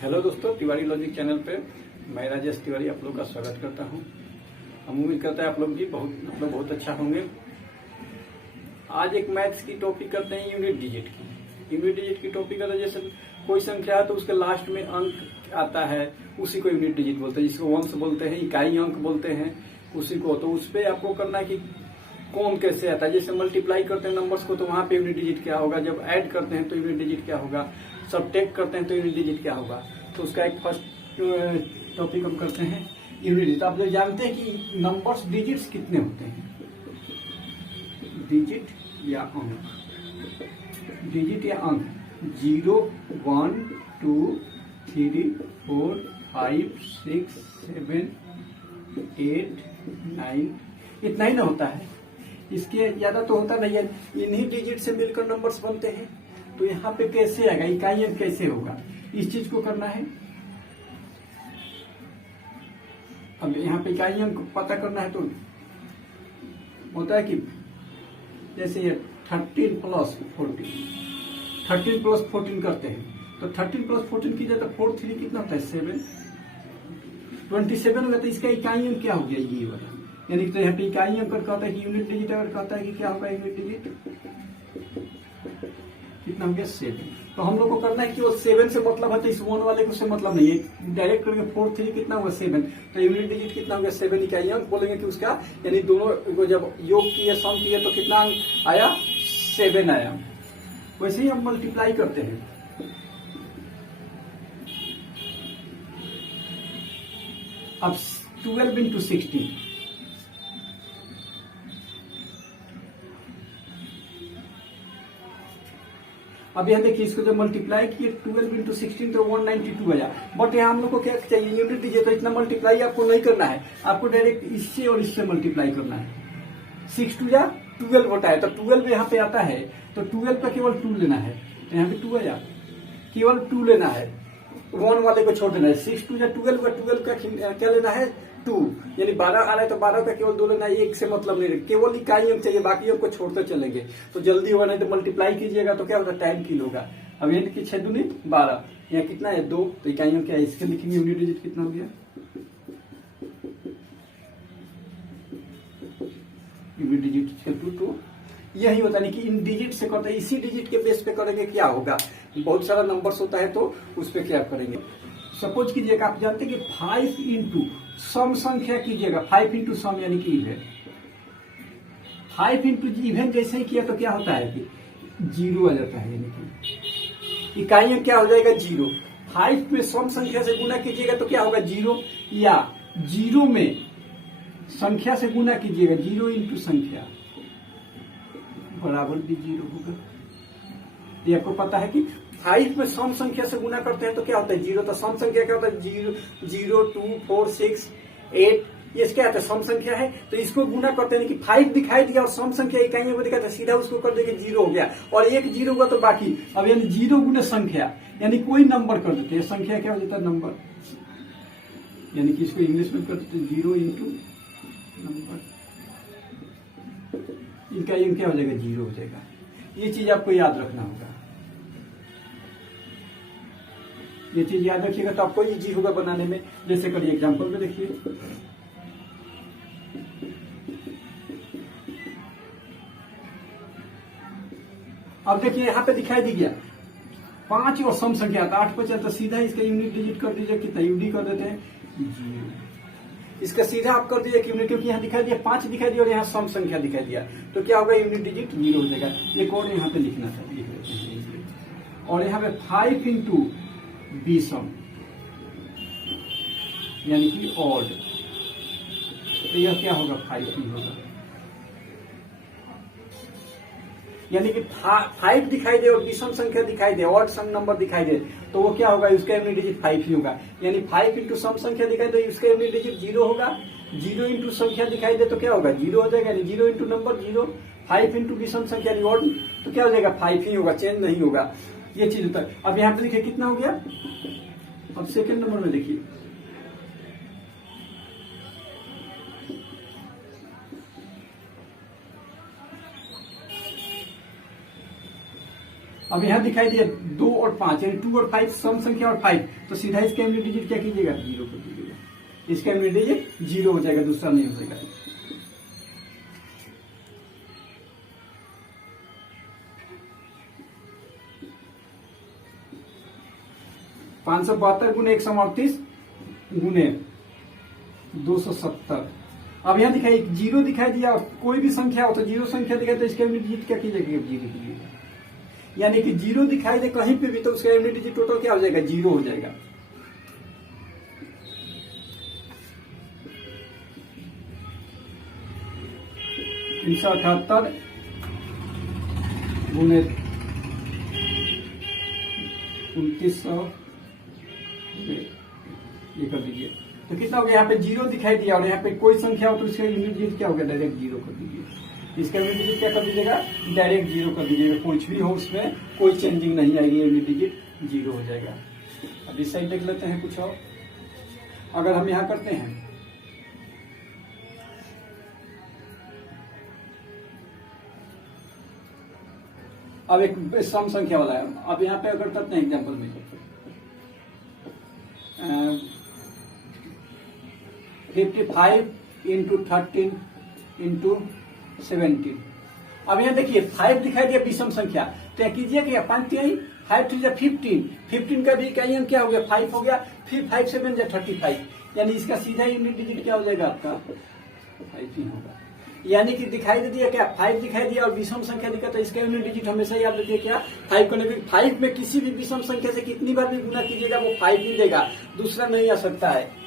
Hello दोस्तों, Tiwari logic channel पे मैं राजेश तिवारी आप लोग का स्वागत करता हूं। हम उम्मीद करते हैं आप लोग भी बहुत अच्छा होंगे। आज एक मैथ्स की टॉपिक करते हैं, यूनिट डिजिट की। यूनिट डिजिट की टॉपिक करते हैं, जैसे कोई संख्या है तो उसके लास्ट में अंक आता है, उसी को यूनिट डिजिट बोलते हैं, जिसको वंश बोलते हैं, इकाई अंक बोलते हैं उसी को। तो उस पर आपको करना है कि कौन कैसे आता है। जैसे मल्टीप्लाई करते हैं नंबर्स को तो वहां पे यूनिट डिजिट क्या होगा, जब ऐड करते हैं तो यूनिट डिजिट क्या होगा, सबट्रैक्ट करते हैं तो यूनिट डिजिट क्या होगा। तो उसका एक फर्स्ट टॉपिक हम करते हैं यूनिट डिजिट। आप लोग जानते हैं कि नंबर्स डिजिट्स कितने होते हैं, डिजिट या अंक, डिजिट या अंक 0 1 2 3 4 5 6 7 8 9 इतना ही ना होता है, इसके ज्यादा तो होता नहीं है। इन्हीं डिजिट से मिलकर नंबर्स बनते हैं। तो यहाँ पे कैसे आएगा, इकाई अंक कैसे होगा, इस चीज को करना है। अब यहाँ पे इकाई अंक पता करना है तो होता है कि जैसे ये 13 प्लस 14 करते हैं तो 13 प्लस 14 की जाता है 4 3 कितना होता है 7 27 होगा। तो इसका इकाई अंक क्या हो गया, ये वाला। यानी कि तो यहाँ पे इकाई अंक कहता है कि यूनिट डिजिट, अगर कहता है कि क्या होगा यूनिट डिजिट कितना हो गया 7। तो हम लोग को करना है कि वो 7 से मतलब है, तो इस 1 वाले को से मतलब नहीं है, डायरेक्ट करके 4 3 कितना हुआ 7। तो यूनिट डिजिट कितना हो गया 7 इकाई अंक बोलेंगे कि उसका, यानी दोनों को जब योग किए सम किए तो कितना अंक आया 7 आया। वैसे ही हम मल्टीप्लाई करते हैं। अब 12 इंटू 16, अब यह देखिए, इसको जब मल्टीप्लाई किए 12 इंटू 16 तो 192 आया। बट यहाँ हम लोग को क्या चाहिए, यूनिट दीजिए, तो इतना मल्टीप्लाई आपको नहीं करना है, आपको डायरेक्ट इससे और इससे मल्टीप्लाई करना है। 6 2 या 12 होता है, तो 12 यहाँ पे आता है तो 12 पे केवल 2 लेना है। तो यहाँ पे 2 आया, केवल 2 लेना है, 1 वाले को छोड़ देना है। 6 2 या 12 का क्या लेना है 2, यानी 12 आ रहा है तो 12 का केवल 2 लेना है, एक से मतलब नहीं, केवल इकाई अंक चाहिए, बाकी अंक को छोड़ते चलेंगे तो जल्दी होगा। नहीं तो मल्टीप्लाई कीजिएगा तो क्या होगा, टाइम किल होगा। अब यानी कि 6 दूनी 12, यहाँ कितना है 2, तो इकाई अंक क्या है, इसके लिखेंगे यूनिट डिजिट कितना हो गया, यूनिट डिजिट 2। यही होता नहीं कि इन डिजिट से करते हैं, इसी डिजिट के बेस पे करेंगे क्या होगा। बहुत सारा नंबर्स होता है तो उस पर क्या करेंगे। सपोज कीजिएगा, आप जानते हैं कि 5 इंटू सम संख्या कीजिएगा, 5 इंटू सम यानी कि इवेन, 5 इंटू इवेन जैसे ही किया तो क्या होता है कि 0 आ जाता है, यानी कि इकाई क्या हो जाएगा 0। 5 में सम संख्या से गुना कीजिएगा तो क्या होगा 0, या 0 में संख्या से गुना कीजिएगा, 0 इंटू संख्या बराबर भी 0 होगा। ये आपको पता है कि 5 में सम संख्या से गुना करते हैं तो क्या होता है 0। तो सम संख्या क्या होता है 0 0 2 4 6 8, ये क्या होता है सम संख्या है। तो इसको गुना करते हैं कि 5 दिखाई दिया और सम संख्या इकाइयों को दिखाया, सीधा उसको कर देंगे 0 हो गया, और एक 0 हुआ तो बाकी। अब यानी 0 गुना संख्या, यानी कोई नंबर कर देते हैं, संख्या क्या हो जाता है नंबर, यानी कि इसको इंग्लिश में कर देते हैं 0 इंटू नंबर, इनका ये क्या हो जाएगा 0 हो जाएगा। ये चीज आपको याद रखना होगा, ये चीज याद रखिएगा तो आपको इजी होगा बनाने में। जैसे करिए एग्जांपल में देखिए, अब देखिए यहाँ पे दिखाई दी गया 5 और सम संख्या था 8 5, तो सीधा इसका यूनिट डिजिट कर दीजिए, कितना यूडी कर देते हैं 0। इसका सीधा आप कर दीजिए यूनिट, क्योंकि यहाँ दिखाई दिया 5 दिखाई दिया और यहाँ सम संख्या दिखाई दिया, तो क्या होगा यूनिट डिजिट 0 हो जाएगा। एक और यहाँ पे लिखना था, लिख लेते हैं। और यहाँ पे 5 इंटू बी सम यानी कि ऑड, तो यह क्या होगा 5 ही होगा। यानी कि 5 दिखाई दे और विषम संख्या दिखाई दे, ऑड सम नंबर दिखाई दे, तो वो क्या होगा, उसका यूनिट डिजिट 5 ही होगा। यानी 5 इंटू सम संख्या दिखाई दे, उसका यूनिट डिजिट 0 होगा। 0 इंटू संख्या दिखाई दे तो क्या होगा 0 हो जाएगा, यानी 0 इंटू नंबर 0। 5 इंटू विषम संख्या ऑड, तो क्या हो जाएगा 5 ही होगा, चेंज नहीं होगा। ये चीज होता है। अब यहाँ पे देखिए कितना हो गया, अब सेकेंड नंबर में देखिए, अब यहाँ दिखाई दिया 2 और 5 यानी 2 और 5 सम संख्या और 5, तो सीधा इसका यूनिट डिजिट क्या कीजिएगा, 0 कर दीजिएगा। इसका यूनिट डिजिट 0 हो जाएगा, दूसरा नहीं हो जाएगा। 572 गुने 138 गुने 270। अब यहाँ दिखाई 0 दिखाई दिया, कोई भी संख्या हो तो 0 संख्या दिखाई तो इसका यूनिट डिजिट क्या कीजिएगा, 0 कीजिएगा। यानी कि 0 दिखाई दे कहीं पे भी तो उसका यूनिट डिजिट टोटल क्या हो जाएगा, 0 हो जाएगा। $378 गुने 2900 ये कर दीजिए, तो कितना हो गया, यहाँ पे 0 दिखाई दिया और यहाँ पे कोई संख्या हो तो इसका यूनिट डिजिट क्या हो गया, डायरेक्ट 0 कर दीजिए। इसका यूनिट डिजिट क्या कर दीजिएगा, डायरेक्ट 0 कर दीजिएगा। कुछ भी हो उसमें कोई चेंजिंग नहीं आएगी, यूनिट डिजिट 0 हो जाएगा। अब इस साइड देख लेते हैं कुछ और। अगर हम यहाँ करते हैं अब एक सम संख्या वाला है, अब यहाँ पे अगर करते हैं एग्जाम्पल में 55 इंटू 13 इंटू 17। अब यहाँ देखिए 5 दिखाई दिया विषम संख्या, तो क्या कीजिए कि 5 3 5 3 जा 15, 15 का भी इकाई क्या हो गया, 5 हो गया। फिर 5 7 जा 35, यानी इसका सीधा यूनिट डिजिट क्या हो जाएगा आपका, 5 ही होगा। यानी कि दिखाई दे दिया क्या, 5 दिखाई दिया और विषम संख्या दिखा, तो इसका यूनिट डिजिट हमेशा याद रखिए क्या, 5 करने के 5 में किसी भी विषम संख्या से कितनी बार भी गुना कीजिएगा वो 5 ही देगा, दूसरा नहीं आ सकता है।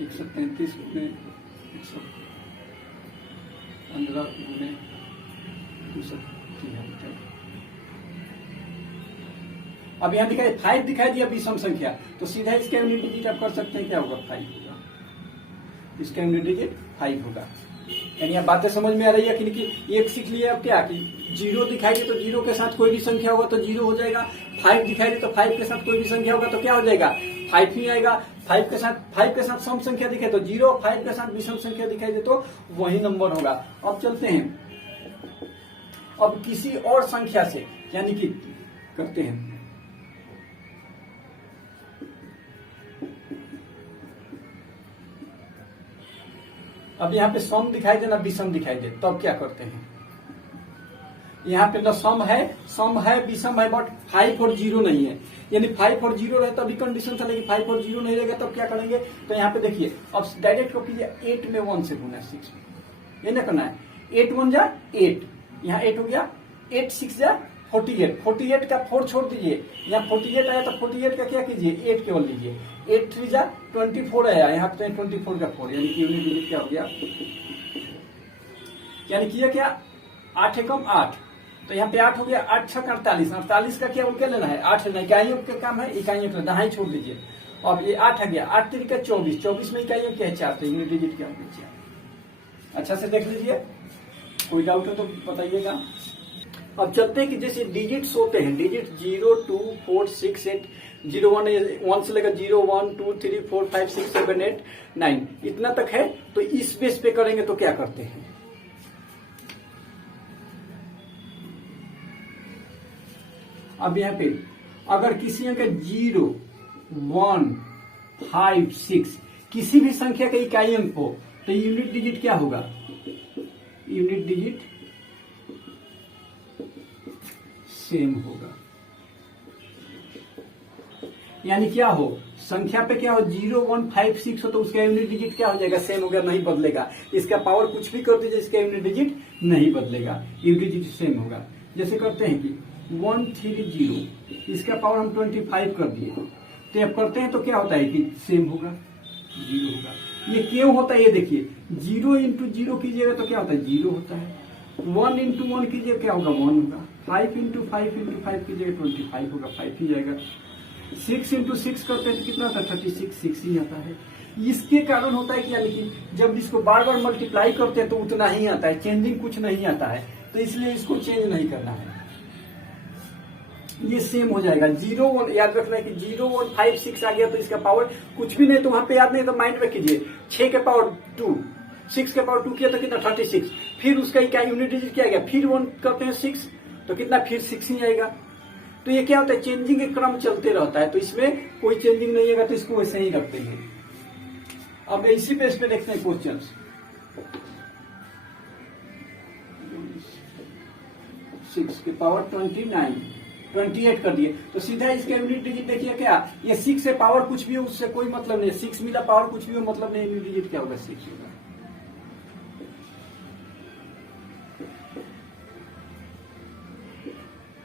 133 गुने 115 गुने 200। अब यहाँ दिखाई 5 दिखाई दिया विषम संख्या, तो सीधा इसका यूनिट डिजिट आप कर सकते हैं, क्या होगा, 5 होगा। इसका यूनिट डिजिट 5 होगा। यानी आप बातें समझ में आ रही है कि एक सीख लिए अब क्या, कि 0 दिखाई दे तो 0 के साथ कोई भी संख्या होगा तो 0 हो जाएगा। 5 दिखाई दे तो 5 के साथ कोई भी संख्या होगा तो क्या हो जाएगा, 5 ही आएगा। 5 के साथ सम संख्या दिखे तो 0, 5 के साथ विषम संख्या दिखाई दे तो वही नंबर होगा। अब चलते हैं अब किसी और संख्या से, यानी कि करते हैं अब यहाँ पे सम दिखाई दे ना विषम दिखाई दे, तो अब क्या करते हैं, यहाँ पे ना सम है विषम है, बट 5 और 0 नहीं है। यानी 5 और 0 रहे तभी कंडीशन चलेगी, 5 और 0 नहीं रहेगा तब क्या करेंगे, तो यहाँ पे देखिए अब डायरेक्ट को कीजिए 8 में 1 से गुना 6 में, ये ना करना है। 8 1 जा 8, यहाँ 8 हो गया, 8 6 जा 48, 48 का 4 छोड़ दीजिए, यहाँ 48 आया तो 48 का क्या कीजिए 8 केवल लीजिए। 8 3 जा 24 आया, यहाँ पे 24 का 4, यानी कि यूनिट डिजिट क्या हो गया, यानी कि क्या 8 एकम 8, तो यहाँ पे 8 हो गया, 8 6 48, 48 का क्या क्या लेना है, 8 लेना, इकाइयों का काम है, इकाइयों का दहाई छोड़ दीजिए। अब ये 8 आ गया, 8 3 का 24, 24 में इकाइयों क्या है 4, तो यूनिट डिजिट क्या हो गया 4। अच्छा से देख लीजिए, कोई डाउट हो तो बताइएगा। अब चलते हैं कि जैसे डिजिट्स होते हैं, डिजिट 0 2 4 6 8 0 1 से लेकर 0 1 2 3 4 5 6 7 8 9 इतना तक है। तो इस बेस पे करेंगे तो क्या करते हैं, अब यहाँ पे अगर किसी अंक 0 1 5 6 किसी भी संख्या का इकाई अंक हो तो यूनिट डिजिट क्या होगा, यूनिट डिजिट सेम होगा। यानी क्या हो, संख्या पे क्या हो 0 1 5 6 हो तो उसका यूनिट डिजिट क्या हो जाएगा, सेम हो गया, नहीं बदलेगा। इसका पावर कुछ भी कर दीजिए, इसका यूनिट डिजिट नहीं बदलेगा, यूनिट डिजिट सेम होगा। जैसे करते हैं कि 1 3 0, इसका पावर हम 25 कर दिए, तो अब करते हैं तो क्या होता है कि सेम होगा, 0 होगा। ये क्यों होता है, ये देखिए 0 इंटू 0 कीजिएगा तो क्या होता है 0 होता है, 1 इंटू 1 कीजिए क्या होगा 1 होगा, 5 इंटू 5 कीजिएगा 25 होगा, 5 ही जाएगा। 6 इंटू 6 करते हैं तो कितना आता है 36, 6 ही आता है। इसके कारण होता है कि यानी कि जब इसको बार बार मल्टीप्लाई करते हैं तो उतना ही आता है, चेंजिंग कुछ नहीं आता है, तो इसलिए इसको चेंज नहीं करना है, ये सेम हो जाएगा। 0 1 याद रखना है कि 0 1 5 6 आ गया तो इसका पावर कुछ भी नहीं, तो वहां पे याद नहीं तो माइंड में कीजिए 6 के पावर 2, 6 के पावर 2 किया तो कितना 36, फिर उसका क्या यूनिट डिजिट क्या गया, फिर 1 करते हैं 6 तो कितना फिर 6 ही आएगा। तो ये क्या होता है, चेंजिंग के क्रम चलते रहता है, तो इसमें कोई चेंजिंग नहीं आएगा, तो इसको वैसे ही रख देंगे। अब इसी पे इसमें देखते हैं क्वेश्चन। 6 के पावर 28 कर दिए, तो सीधा इसके यूनिट डिजिट देखिए क्या, ये 6 से पावर कुछ भी हो उससे कोई मतलब नहीं, 6 मिला पावर कुछ भी हो मतलब नहीं, यूनिट डिजिट क्या होगा 6 होगा।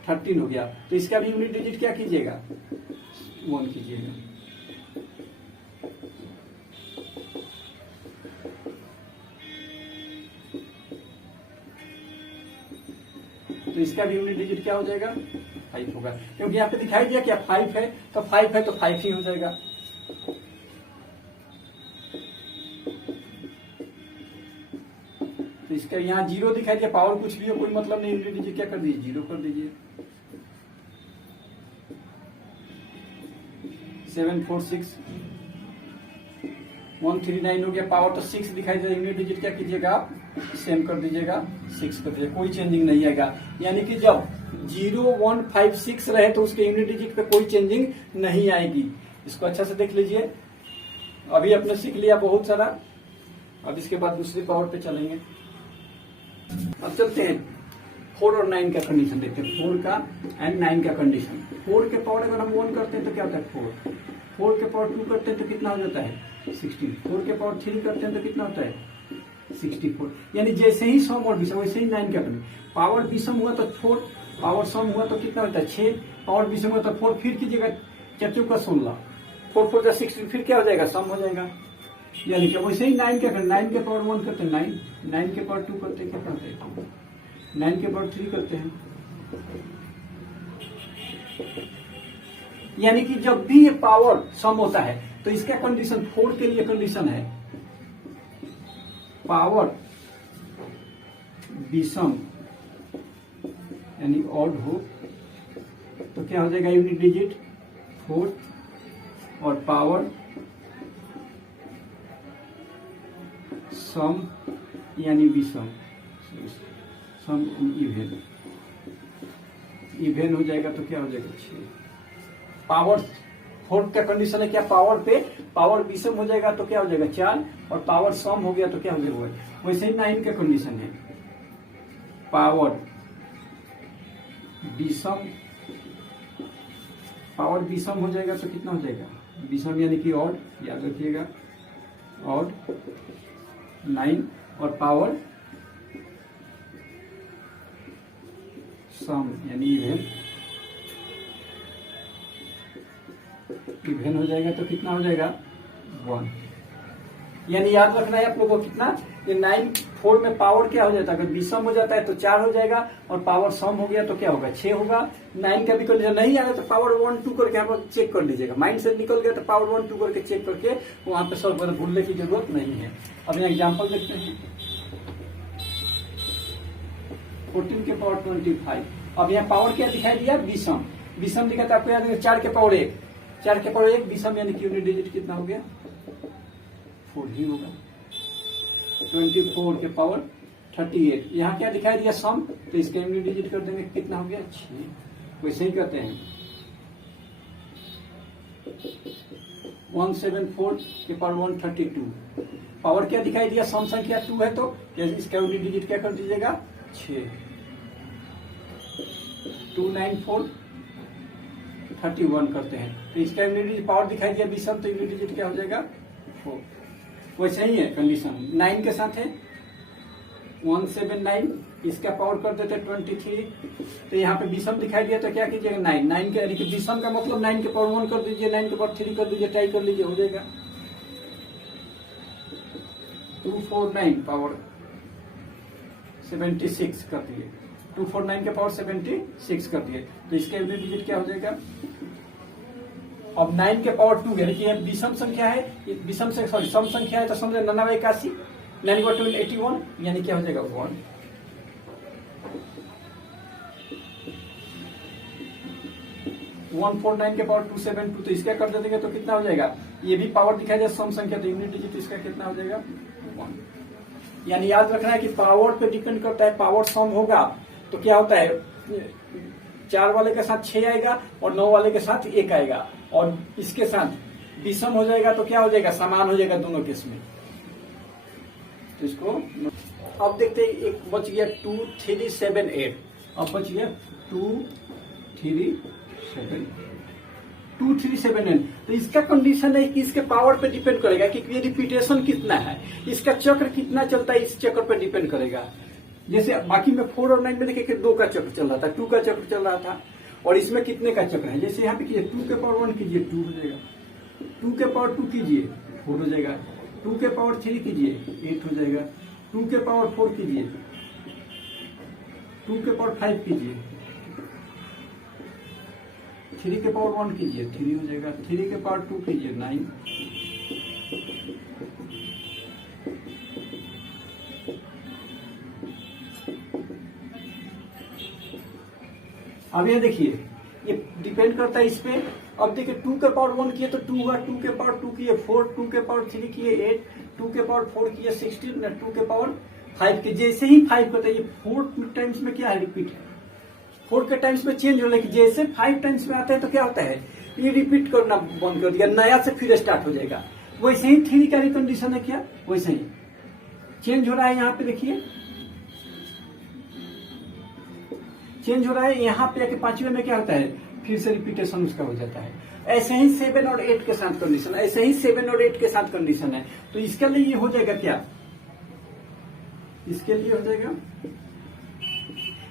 $13 हो गया, तो इसका भी यूनिट डिजिट क्या कीजिएगा 1 कीजिएगा। तो इसका भी यूनिट डिजिट क्या हो जाएगा 5 होगा, क्योंकि यहाँ पे दिखाई दिया क्या 5 है, तो 5 है तो 5 ही हो जाएगा। तो इसका यहाँ 0 दिखाई दिया, पावर कुछ भी हो कोई मतलब नहीं, यूनिट डिजिट क्या कर दीजिए 0 कर दीजिए। 746 139 हो गया, पावर तो 6 दिखाई दे, यूनिट डिजिट क्या कीजिएगा आप सेम कर दीजिएगा 6 कर दीजिएगा, कोई चेंजिंग नहीं आएगा। यानी कि जब 0 1 5 6 रहे तो उसके यूनिट डिजिट पे कोई चेंजिंग नहीं आएगी। इसको अच्छा से देख लीजिए, अभी आपने सीख लिया बहुत सारा, अब इसके बाद दूसरे पावर पे चलेंगे। अब चलते हैं 4 और 9 का कंडीशन देखते हैं, 4 का एंड 9 का कंडीशन। 4 के पावर अगर हम 1 करते हैं तो क्या होता है 4 के पावर 2 करते हैं तो कितना हो जाता है 16, 4 के पावर 3 करते हैं तो कितना होता है 64। यानी जैसे ही सम और विषम वैसे ही 9 का कंडीशन। पावर विषम हुआ तो 4, पावर सम हुआ तो कितना होता है 6, पावर विषम हुआ तो 4, फिर कीजिएगा 4 का 16, 4 4 16, फिर क्या हो जाएगा सम हो जाएगा। यानी कि वैसे ही 9 के पावर 1 करते हैं 9 के पावर 2 करते हैं कितना होता है 9 के पावर 3 करते हैं। यानी कि जब भी ये पावर सम होता है तो इसका कंडीशन 4 के लिए कंडीशन है पावर विषम यानी ऑड हो तो क्या हो जाएगा यूनिट डिजिट 4, और पावर सम यानी विषम सम इवेन हो जाएगा तो क्या हो जाएगा 6। पावर 4 का कंडीशन है क्या, पावर पे पावर विषम हो जाएगा तो क्या हो जाएगा 4, और पावर सम हो गया तो क्या हो जाएगा। वैसे ही 9 का कंडीशन है पावर विषम, पावर विषम हो जाएगा तो कितना हो जाएगा विषम यानी कि ऑड, याद रखिएगा ऑड 9, और पावर सम यानी इवेन हो जाएगा तो कितना हो जाएगा 1। यानी याद रखना है आप लोगों को कितना, ये 9 4 में पावर क्या हो जाता है, अगर विषम हो जाता है तो 4 हो जाएगा, और पावर सम हो गया तो क्या होगा 6 होगा। 9 का भी कंडीशन नहीं आया तो पावर 1 2 करके आप चेक कर लीजिएगा, माइंड से निकल गया तो पावर 1 2 करके चेक करके वहां पे सॉल्व कर, भूलने की जरूरत नहीं है। अब यहाँ एग्जाम्पल देखते हैं 14 के पावर 25। अब यहाँ पावर क्या दिखाई दिया विषम, विषम दिखा था आपको याद है 4 के पावर 1, 4 के पावर 1 विषम यानी कि यूनिट डिजिट कितना हो गया 4 ही होगा। 24 के पावर 38, यहाँ क्या दिखाई दिया सम, तो इसका यूनिट डिजिट कर देंगे कितना हो गया 6। वैसे ही करते हैं 174 के पावर 132, पावर क्या दिखाई दिया सम संख्या 2 है तो इसका यूनिट डिजिट क्या कर दीजिएगा 6। 294 31 करते हैं तो इसका यूनिट डिजिट पावर दिखाई दिया विषम तो यूनिट डिजिट क्या हो जाएगा 4। वैसे ही है कंडीशन 9 के साथ है 179, इसका पावर कर देते 23, तो यहाँ पे विषम दिखाई दिया तो क्या कीजिएगा 9 के यानी कि विषम का मतलब 9 के पावर 1 कर दीजिए, 9 के पावर 3 कर दीजिए, ट्राई कर लीजिए हो जाएगा 249 पावर 76 कर दिए, 249 के पावर 76 कर दिए तो इसका यूनिट डिजिट क्या हो जाएगा। अब 9 के पावर 2 यानी कि यह विषम संख्या है, विषम से सॉरी सम संख्या है तो समझे 99 81, 81 यानी क्या हो जाएगा 1। वन 149 के पावर 272 तो इसका कर देंगे तो कितना हो जाएगा, ये भी पावर दिखाई जाए सम संख्या तो यूनिट डिजिट इसका कितना हो जाएगा 1। यानी याद रखना है कि पावर पे डिपेंड करता है। पावर सम होगा तो क्या होता है, 4 वाले के साथ 6 आएगा और 9 वाले के साथ 1 आएगा, और इसके साथ विषम हो जाएगा तो क्या हो जाएगा, समान हो जाएगा दोनों केस में। तो इसको अब देखते हैं, एक बच गया 2 3 7 8, अब बच गया 2 3 7 8। तो इसका कंडीशन है कि इसके पावर पे डिपेंड करेगा कि ये रिपीटेशन कितना है, इसका चक्र कितना चलता है, इस चक्र पे डिपेंड करेगा। जैसे बाकी में 4 और 9 में देखिए कि 2 का चक्र चल रहा था, 2 का चक्र चल रहा था, और इसमें कितने का चक्र है। जैसे यहाँ पे कीजिए 2 के पावर 1 कीजिए 2 हो जाएगा, 2 के पावर 2 कीजिए 4 हो जाएगा, 2 के पावर 3 कीजिए 8 हो जाएगा, 2 के पावर 4 कीजिए, 2 के पावर 5 कीजिए, 3 के पावर 1 कीजिए 3 हो जाएगा, 3 के पावर 2 कीजिए 9। अब ये देखिए, ये डिपेंड करता है इस पे। अब देखिए 2 के पावर 1 किए तो 2 हुआ, 2 के पावर 2 किए 4, 2 के पावर 3 किए 8, 2 के पावर 4 किए 16, 2 के पावर 5 के। जैसे ही 5 करते हैं, ये 4 टाइम्स में क्या है, रिपीट है। 4 के टाइम्स में चेंज हो, लेकिन जैसे 5 टाइम्स में आता है तो क्या होता है, ये रिपीट करना बंद कर दिया, नया से फिर स्टार्ट हो जाएगा। वैसे ही 3 का कंडीशन है क्या, वैसे ही चेंज हो रहा है। यहाँ पे देखिए चेंज हो रहा है, यहाँ पे आके 5वें में क्या होता है, फिर से रिपीटेशन उसका हो जाता है। ऐसे ही 7 और 8 के साथ कंडीशन, ऐसे ही 7 और 8 के साथ कंडीशन है। तो इसके लिए ये हो जाएगा क्या, इसके लिए हो जाएगा,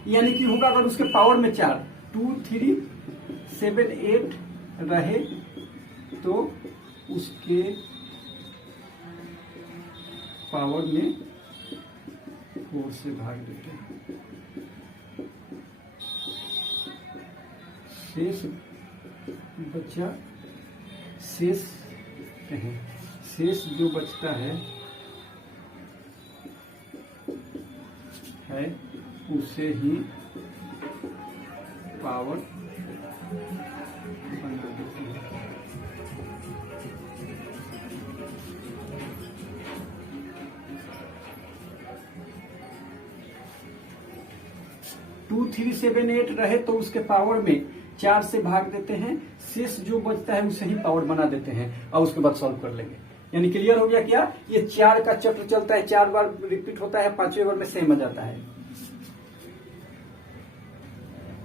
यानी कि होगा अगर उसके पावर में 4 2 3 7 8 रहे तो उसके पावर में 4 से भाग देते हैं। शेष बचा, शेष जो बचता है उसे ही पावर बना देते हैं। टू 3 7 8 रहे तो उसके पावर में 4 से भाग देते हैं, शेष जो बचता है उसे ही पावर बना देते हैं, और उसके बाद सॉल्व कर लेंगे। यानी क्लियर हो गया क्या, ये 4 का चक्र चलता है, 4 बार रिपीट होता है, 5वें बार में सेम आ जाता है।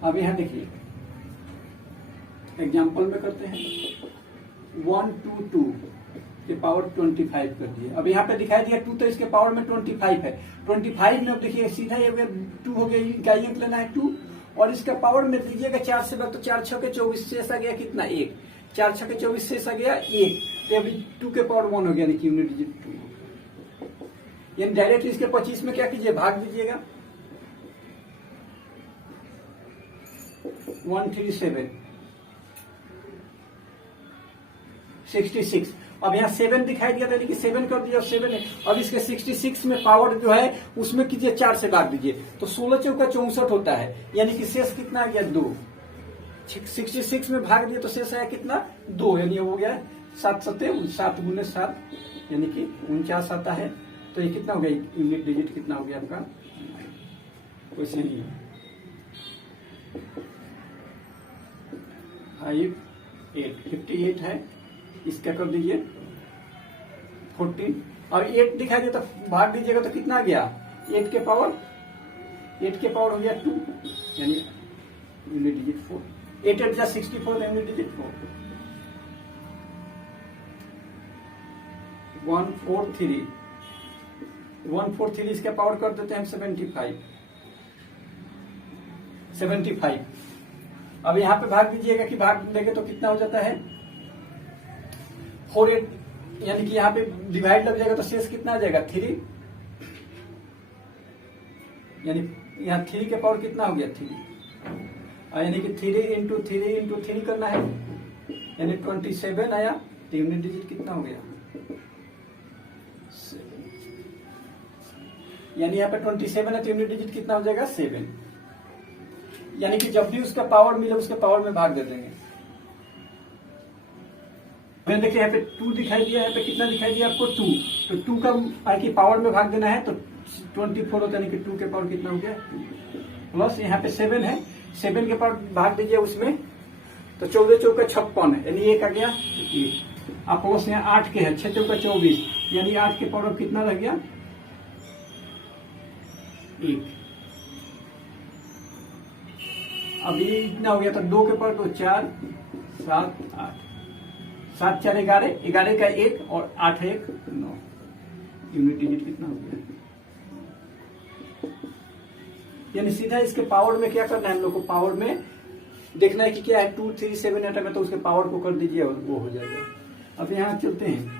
अब यहां देखिए एग्जाम्पल में करते हैं, 1 2 2 के पावर 25 कर दिए। अब यहाँ पे दिखाई दिया 2, तो इसके पावर में 25 है। 25 में अब देखिए सीधा ये 2 हो गया, इनका अंक लेना है 2, और इसका पावर में दीजिएगा 4 से भाग, तो 4 6 के 24 शेष आ गया कितना, 1, 4 6 के 24 शेष आ गया 1, तो अभी 2 के पावर 1 हो गया, यानी यूनिट डिजिट 2। यानी डायरेक्टली इसके 25 में क्या कीजिए, भाग दीजिएगा 137 66। अब यहाँ 7 दिखाई दिया था, कि 7 कर दिया, 7 है। अब इसके 66 में पावर जो है उसमें कीजिए 4 से भाग दीजिए, तो 16 चौका 64 होता है, यानी कि शेष कितना आ गया 2। 66 में भाग दिया तो शेष आया कितना 2, यानी हो गया 7 7 7 गुने 7, यानी कि 49 आता है। तो ये कितना हो गया, यूनिट डिजिट कितना हो गया आपका, वैसे नहीं है 5 8 58 है। इसका कर दीजिए 14, और 8 दिखाई दे तो भाग दीजिएगा तो कितना आ गया, 8 के पावर हो गया 2, यानी यूनिट डिजिट 4। 8 8 64, unit digit 4। 143 इसका पावर कर देते हैं 75। अब यहाँ पे भाग दीजिएगा कि भाग देंगे तो कितना हो जाता है 4 8, यानी कि यहाँ पे डिवाइड लग जाएगा तो शेष कितना आ जाएगा 3, यानी यहाँ 3 के पावर कितना हो गया 3, यानी कि 3 इंटू 3 करना है, यानी 27 आया। तो यूनिट डिजिट कितना हो गया 7, यानी यहाँ पे 27 है तो यूनिट डिजिट कितना हो जाएगा 7, यानी कि जब भी उसका पावर मिले उसके पावर में भाग दे देंगे। मैंने देखिए यहाँ पे 2 दिखाई दिया, यहाँ पे कितना दिखाई दिया आपको 2, तो 2 का की पावर में भाग देना है, तो 24 होता है, यानी कि 2 के पावर कितना हो गया, प्लस यहाँ पे 7 है, 7 के पावर भाग दीजिए उसमें, तो 14 चौका 56 है, यानी 1 आ गया, आप प्लस यहाँ 8 के है, 6 चौका 24, यानी 8 के पावर कितना रह गया, 1। अभी इतना हो गया था, 2 के पावर 2 4 7 8, 7 4 11, 11 का 1 और 8 1 9, यूनिट डिजिट कितना हो गया। यानी सीधा इसके पावर में क्या करना है, हम लोग को पावर में देखना है कि क्या है, 2 3 7 8 में, तो उसके पावर को कर दीजिए और वो हो जाएगा। अब यहाँ चलते हैं,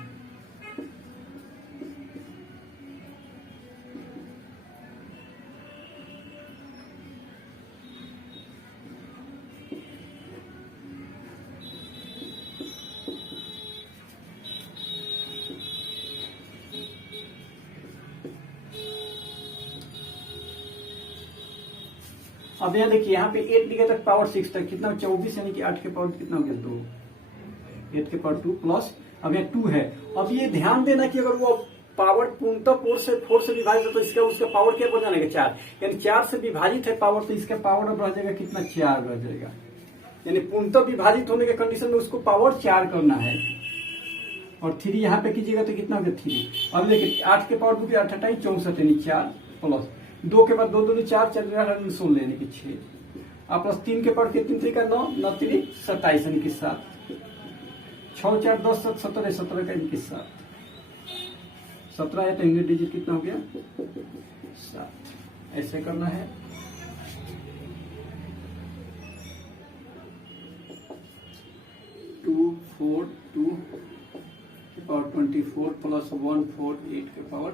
अब यहाँ देखिए, यहाँ पे 8 लिखा तक पावर 6 तक कितना 24, यानी कि 8 के पावर कितना हो गया 2, 8 के पावर 2 प्लस, अब यहाँ 2 है। अब ये ध्यान देना कि अगर वो पावर पूर्णतः 4 से विभाजित है तो इसका उसका पावर क्या बन जाएगा 4, यानी 4 से विभाजित है पावर, तो इसका पावर अब रह जाएगा कितना 4 रह जाएगा, यानी पूर्णतः विभाजित होने के कंडीशन में उसको पावर 4 करना है। और 3 यहाँ पे कीजिएगा तो कितना हो गया 3। अब देखिए 8 के पावर 2 की 8 8 64, यानी 4 प्लस 2 के बाद 2 2 4 4 16, यानी कि 6, आप प्लस 3 के पावर कितनी 3 का 9 9 3 27, यानी कि 7, 6 4 10 7 17 17 का, यानी कि 7 17 है, तो यूनिट डिजिट कितना हो गया 7। ऐसे करना है। टू 4 2 के पावर 24 प्लस 1 4 8 के पावर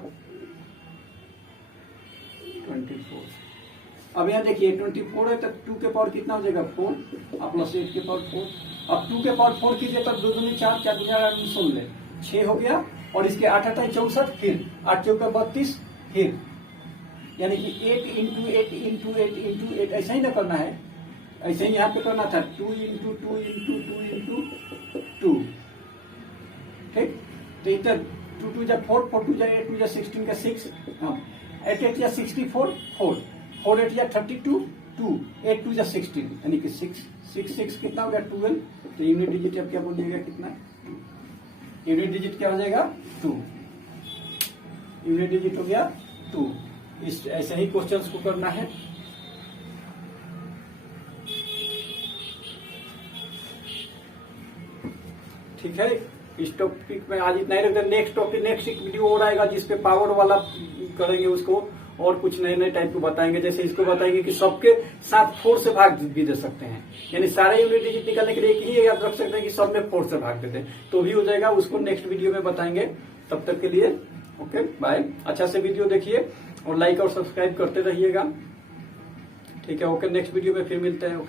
24। अब यहाँ देखिए 24 है तो 2 के पावर कितना हो जाएगा 4, अब प्लस 8 के पावर 4, अब 2 के पावर 4 कीजिए तब 2 2 4 4 2 16 6 हो गया, और इसके 8 8 64, फिर 8 चौका 32, फिर यानी कि 8 इंटू 8 इंटू 8 इंटू 8, ऐसा ही ना करना है, ऐसे ही यहाँ पे करना था 2 इंटू 2 इंटू 2 इंटू 2, ठीक। तो इधर 2 2 जा 4 4 2 जा 8 2 जा 16 का 6, 8 8 या 64 4 4 8 या 32 2 8 2 जा 16, यानी कि 6 6 6 कितना हो गया 12। तो यूनिट डिजिट अब क्या बोलिएगा कितना, यूनिट डिजिट क्या हो जाएगा 2, यूनिट डिजिट हो गया 2। इस ऐसे ही क्वेश्चंस को करना है। ठीक है, इस टॉपिक में आज इतना ही रखते हैं। नेक्स्ट टॉपिक नेक्स्ट वीडियो और आएगा जिसपे पावर वाला करेंगे, उसको और कुछ नए नए टाइप को बताएंगे। जैसे इसको बताएंगे कि सबके साथ 4 से भाग भी दे सकते हैं, यानी सारे यूनिट डिजिट निकालने के लिए एक ही याद रख सकते हैं कि सब में 4 से भाग देते हैं, तो भी हो जाएगा। उसको नेक्स्ट वीडियो में बताएंगे। तब तक के लिए ओके बाय। अच्छा से वीडियो देखिए और लाइक और सब्सक्राइब करते रहिएगा। ठीक है, ओके, नेक्स्ट वीडियो में फिर मिलते हैं। ओके।